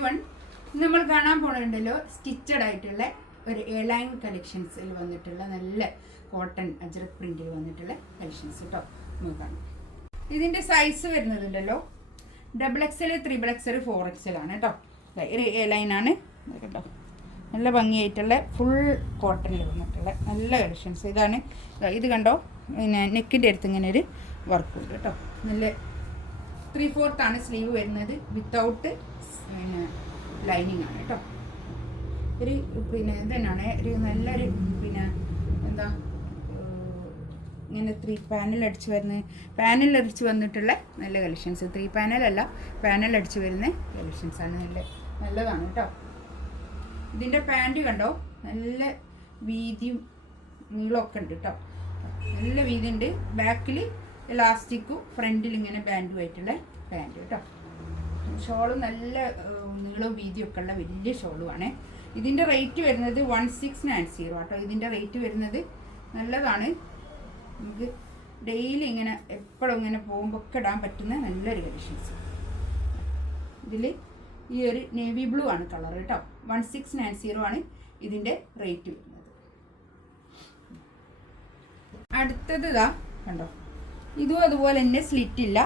everyone. നമ്മൾ കാണാൻ പോണുണ്ടല്ലോ stitched ആയിട്ടുള്ള ഒരു എയർലൈൻ കളക്ഷൻസിൽ വന്നിട്ടുള്ള നല്ല കോട്ടൺ അജ്രക് പ്രിന്റിൽ വന്നിട്ടുള്ള കളക്ഷൻസ് കേട്ടോ. നമുക്ക് കാണാം. ഇതിന്റെ സൈസ് വരുന്നതുണ്ടല്ലോ XXL, 3XL, 4XL ആണ് കേട്ടോ. ഒരു എയർലൈൻ ആണ് കേട്ടോ. നല്ല ഭംഗിയായിട്ടുള്ള ഫുൾ കോട്ടണിൽ വന്നിട്ടുള്ള നല്ല കളക്ഷൻസ്. ഇതാണ് ഇത് കണ്ടോ, പിന്നെ നെക്കിൻ്റെ അടുത്ത് ഇങ്ങനെ ഒരു വർക്കുണ്ട് കേട്ടോ. നല്ല 3/4 ആണ് സ്ലീവ് വരുന്നത്, വിത്തൗട്ട് പിന്നെ ലൈനിങ് ആണ് കേട്ടോ. ഒരു പിന്നെ ഇതന്നെയാണ് ഒരു നല്ലൊരു പിന്നെ എന്താ ഇങ്ങനെ 3 പാനൽ അടിച്ച് വന്നിട്ടുള്ള നല്ല കളക്ഷൻസ്. 3 പാനലല്ല, പാനൽ അടിച്ച് വരുന്ന കളക്ഷൻസാണ്. നല്ലതാണ് കേട്ടോ. ഇതിൻ്റെ പാൻറ്റ് കണ്ടോ, നല്ല വീതിയും നീളമൊക്കെ ഉണ്ട് കേട്ടോ. നല്ല വീതി ഉണ്ട്. ബാക്കിൽ ഇലാസ്റ്റിക്കും ഫ്രണ്ടിൽ ഇങ്ങനെ ബാൻഡുമായിട്ടുള്ള പാൻറ്റ് കേട്ടോ. ഷോളും നല്ല നീളവും വീതിയൊക്കെ ഉള്ള വലിയ ഷോളുമാണ്. ഇതിൻ്റെ റേറ്റ് വരുന്നത് 1690 കേട്ടോ. ഇതിൻ്റെ റേറ്റ് വരുന്നത് നല്ലതാണ്. നമുക്ക് ഡെയിലി ഇങ്ങനെ എപ്പോഴും ഇങ്ങനെ പോകുമ്പോൾ ഒക്കെ ഇടാൻ പറ്റുന്ന നല്ലൊരു കളക്ഷൻസ്. ഇതിൽ ഈ ഒരു നേവി ബ്ലൂ ആണ് കളർ കേട്ടോ. 1690 ആണ് ഇതിൻ്റെ റേറ്റ് വരുന്നത്. അടുത്തത് ഇതാ കണ്ടോ, ഇതും അതുപോലെ തന്നെ സ്ലിറ്റ് ഇല്ല,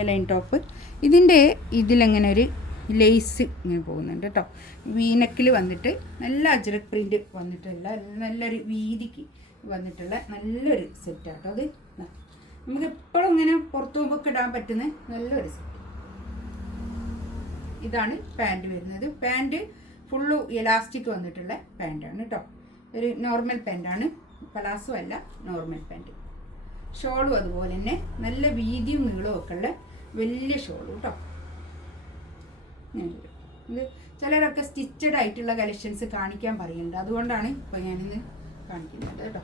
എലൈൻ ടോപ്പ്. ഇതിൻ്റെ ഇതിലെങ്ങനെ ഒരു ലേസ് ഇങ്ങനെ പോകുന്നുണ്ട് കേട്ടോ. വീനക്കിൽ വന്നിട്ട് നല്ല അജ്രക് പ്രിൻ്റ് വന്നിട്ടുള്ള നല്ലൊരു വീതിക്ക് വന്നിട്ടുള്ള നല്ലൊരു സെറ്റാട്ടോ. അത് നമുക്ക് എപ്പോഴും ഇങ്ങനെ പുറത്തു പോകുമ്പോൾ ഇടാൻ പറ്റുന്ന നല്ലൊരു സെറ്റ്. ഇതാണ് പാൻറ്റ് വരുന്നത്. പാൻറ്റ് ഫുള്ള് എലാസ്റ്റിക് വന്നിട്ടുള്ള പാൻറ്റാണ് കേട്ടോ. ഒരു നോർമൽ പാൻറ്റാണ്, പലാസോ അല്ല, നോർമൽ പാൻറ്റ്. ഷോളും അതുപോലെ തന്നെ നല്ല വീതിയും നീളവും ഒക്കെ ഉള്ള വലിയ ഷോളും കേട്ടോ. ഇത് ചിലരൊക്കെ സ്റ്റിച്ചഡ് ആയിട്ടുള്ള കളക്ഷൻസ് കാണിക്കാൻ പറയുന്നുണ്ട്, അതുകൊണ്ടാണ് ഇപ്പോൾ ഞാനിന്ന് കാണിക്കുന്നത് കേട്ടോ.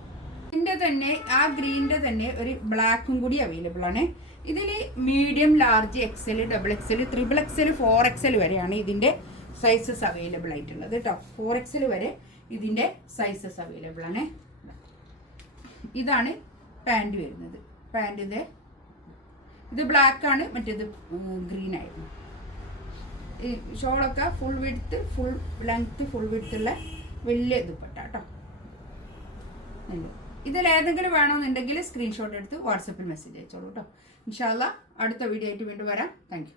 ഇതിൻ്റെ തന്നെ ആ ഗ്രീനിൻ്റെ തന്നെ ഒരു ബ്ലാക്കും കൂടി അവൈലബിൾ ആണ്. ഇതിൽ medium, large, XL, XXL, 3XL, 4XL വരെയാണ് ഇതിൻ്റെ സൈസസ് അവൈലബിൾ ആയിട്ടുള്ളത് കേട്ടോ. 4XL വരെ ഇതിൻ്റെ സൈസസ് അവൈലബിൾ ആണ്. ഇതാണ് പാൻറ് വരുന്നത്. പാൻറ്റിൻ്റെ ഇത് ബ്ലാക്കാണ്, മറ്റേത് ഗ്രീൻ ആയിരുന്നു. ഈ ഷോളൊക്കെ full width, full length, full വിഡ്ത്തുള്ള വലിയ ദുപ്പട്ട കേട്ടോ. ഇതിലേതെങ്കിലും വേണമെന്നുണ്ടെങ്കിൽ സ്ക്രീൻഷോട്ട് എടുത്ത് വാട്സപ്പിൽ മെസ്സേജ് അയച്ചോളൂ കേട്ടോ. ഇൻഷാ അല്ലാഹ് അടുത്ത വീഡിയോ ആയിട്ട് വീണ്ടും വരാം. Thank you.